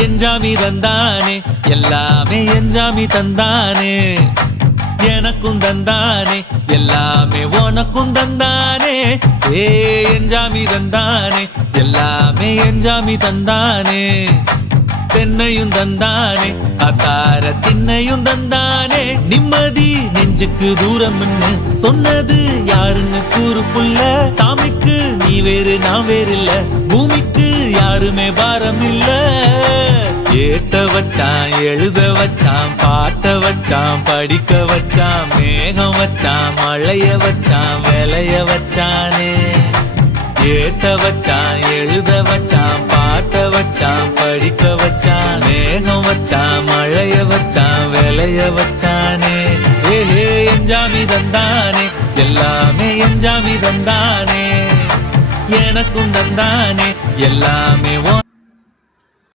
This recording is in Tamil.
எஞ்சாமி தந்தானே எல்லாமே எஞ்சாமி தந்தானே எனக்கும் தந்தானே எல்லாமே உனக்கும் தந்தானே ஏ எஞ்சாமி தந்தானே எல்லாமே எஞ்சாமி தந்தானே தென்னையும் தந்தானே அத்தார திண்ணையும் தந்தானே நிம்மதி நெஞ்சுக்கு தூரம்னு சொன்னது யாருன்னு கூறு புள்ள சாமிக்கு நீ வேறு நான் வேறு இல்ல பூமிக்கு யாருமே பாரம் இல்ல ஏட்ட வச்சான் எழுத வச்சான் பாட்ட வச்சான் படிக்க வச்சான் மேகம் வச்சான் மழைய வச்சான் விளைய வச்சானே ஏட்ட வச்சான் எழுத வச்சான் பாட்ட வச்சான் படிக்க வச்சான் மேகம் வச்சான் மழைய வச்சான் விளைய வச்சானே ஏஹே எஞ்சாமி தந்தானே எல்லாமே எஞ்சாமி தந்தானே எனக்கும் தந்தானே எல்லாமே